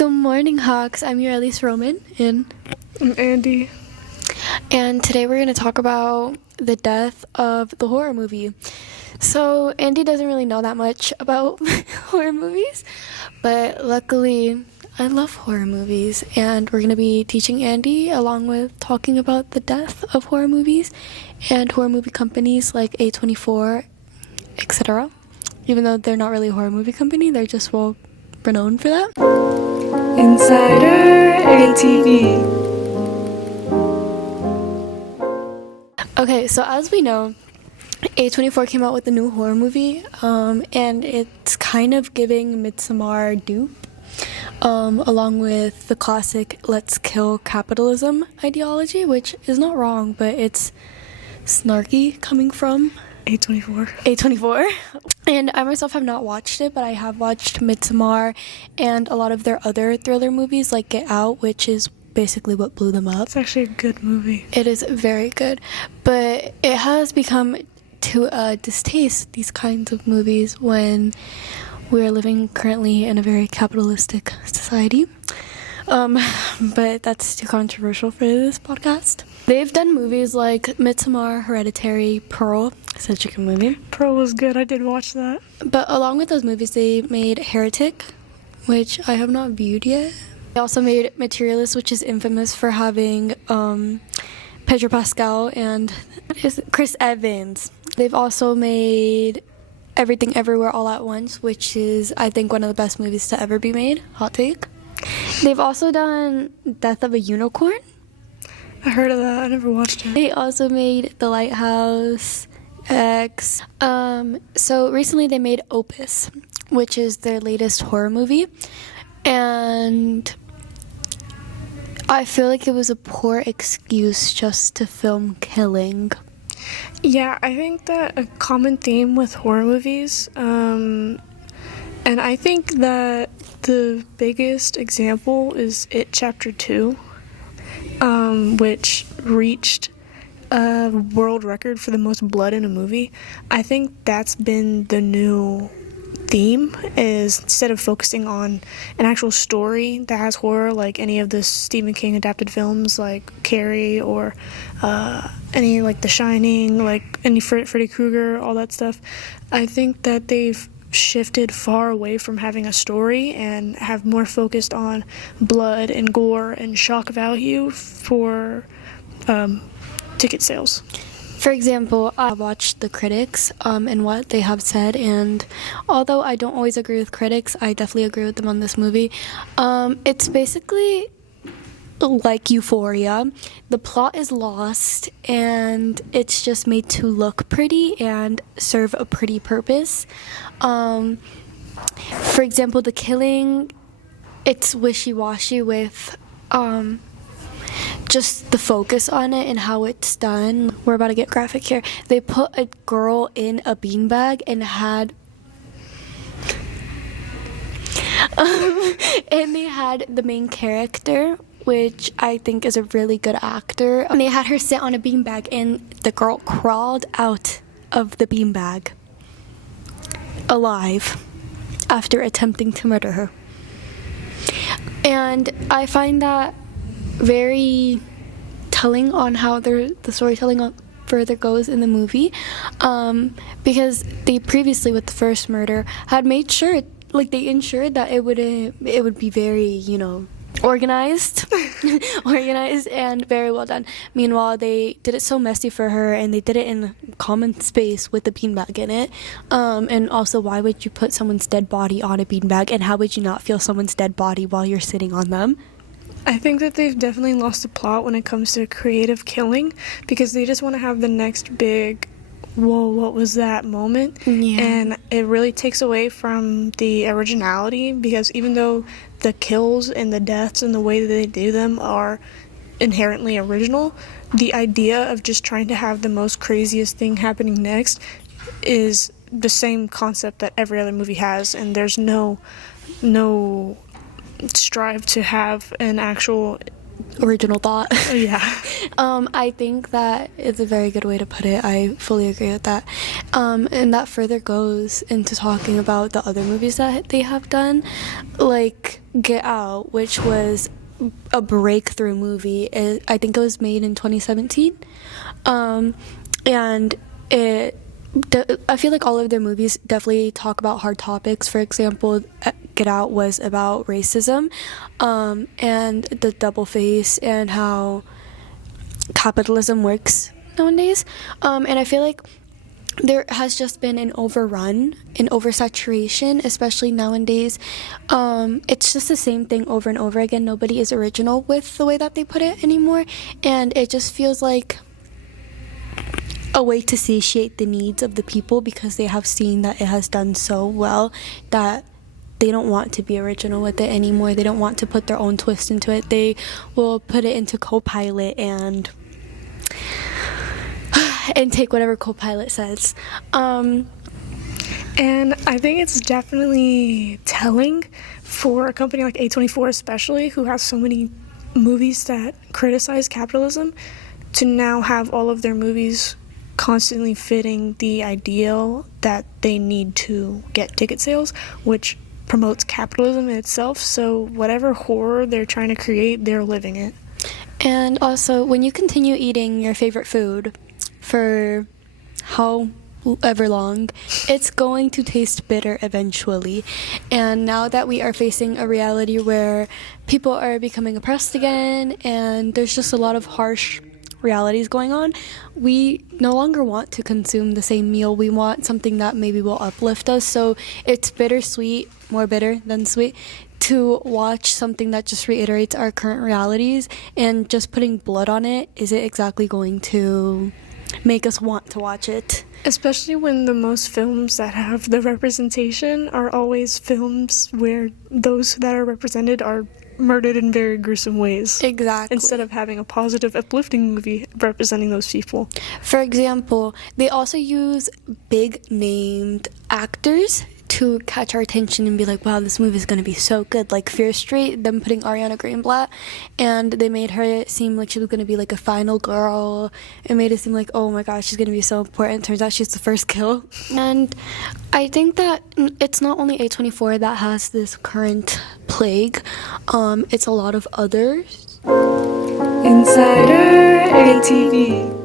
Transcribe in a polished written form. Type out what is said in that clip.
Good morning, Hawks. I'm your Elise Roman, and I'm Andy. And today we're going to talk about the death of the horror movie. So, Andy doesn't really know that much about horror movies, but luckily, I love horror movies, and we're going to be teaching Andy along with talking about the death of horror movies and horror movie companies like A24, etc. Even though they're not really a horror movie company, they're just well renowned for that. Insider ATV. Okay, so as we know, A24 came out with a new horror movie, and it's kind of giving Midsommar dupe, along with the classic let's kill capitalism ideology, which is not wrong, but it's snarky coming from A24. And I myself have not watched it, but I have watched Midsommar and a lot of their other thriller movies like Get Out, which is basically what blew them up. It's actually a good movie. It is very good, but it has become to distaste these kinds of movies when we're living currently in a very capitalistic society. But that's too controversial for this podcast. They've done movies like Midsommar, Hereditary, Pearl. It's a chicken movie. Pearl was good. I did watch that. But along with those movies, they made Heretic, which I have not viewed yet. They also made Materialist, which is infamous for having Pedro Pascal and Chris Evans. They've also made Everything Everywhere All at Once, which is, I think, one of the best movies to ever be made. Hot take. They've also done Death of a Unicorn. I heard of that. I never watched it. They also made The Lighthouse, X. So recently they made Opus, which is their latest horror movie. And I feel like it was a poor excuse just to film killing. Yeah, I think that a common theme with horror movies, and I think that the biggest example is It Chapter 2, which reached a world record for the most blood in a movie. I think that's been the new theme, is instead of focusing on an actual story that has horror like any of the Stephen King adapted films like Carrie or any like The Shining, like any Freddy Krueger, all that stuff. I think that they've shifted far away from having a story and have more focused on blood and gore and shock value for ticket sales. For example, I watched the critics and what they have said, and although I don't always agree with critics, I definitely agree with them on this movie. It's basically like Euphoria. The plot is lost, and it's just made to look pretty and serve a pretty purpose. For example, the killing, it's wishy-washy with just the focus on it and how it's done. We're about to get graphic here. They put a girl in a beanbag and had and they had the main character, which I think is a really good actor, and they had her sit on a beanbag, and the girl crawled out of the beanbag alive after attempting to murder her. And I find that very telling on how the storytelling further goes in the movie, because they previously, with the first murder, had made sure, like, they ensured that it would be very, organized and very well done. Meanwhile, they did it so messy for her, and they did it in common space with the beanbag in it. And also, why would you put someone's dead body on a beanbag, and how would you not feel someone's dead body while you're sitting on them? I think that they've definitely lost the plot when it comes to creative killing, because they just want to have the next big, whoa, what was that moment? Yeah. And it really takes away from the originality, because even though the kills and the deaths and the way that they do them are inherently original, the idea of just trying to have the most craziest thing happening next is the same concept that every other movie has, and there's no strive to have an actual original thought. Oh, yeah. I think that is a very good way to put it. I fully agree with that. And that further goes into talking about the other movies that they have done, like Get Out, which was a breakthrough movie. I think it was made in 2017. And I feel like all of their movies definitely talk about hard topics. For example, Get Out was about racism, and the double face and how capitalism works nowadays. And I feel like there has just been an overrun, an oversaturation, especially nowadays. It's just the same thing over and over again. Nobody is original with the way that they put it anymore, and it just feels like a way to satiate the needs of the people because they have seen that it has done so well that they don't want to be original with it anymore. They don't want to put their own twist into it. They will put it into Copilot and take whatever Copilot says. And I think it's definitely telling for a company like A24 especially, who has so many movies that criticize capitalism, to now have all of their movies constantly fitting the ideal that they need to get ticket sales, which promotes capitalism in itself. So whatever horror they're trying to create, they're living it. And also, when you continue eating your favorite food for however long, it's going to taste bitter eventually. And now that we are facing a reality where people are becoming oppressed again and there's just a lot of harsh realities going on, we no longer want to consume the same meal. We want something that maybe will uplift us. So it's bittersweet, more bitter than sweet, to watch something that just reiterates our current realities, and just putting blood on it isn't exactly going to make us want to watch it. Especially when the most films that have the representation are always films where those that are represented are murdered in very gruesome ways. Exactly. Instead of having a positive, uplifting movie representing those people. For example, they also use big named actors to catch our attention and be like, wow, this movie is going to be so good. Like Fear Street, them putting Ariana Greenblatt, and they made her seem like she was going to be like a final girl. It made it seem like, oh my gosh, she's going to be so important. Turns out she's the first kill. And I think that it's not only A24 that has this current plague. It's a lot of others. Insider ATV.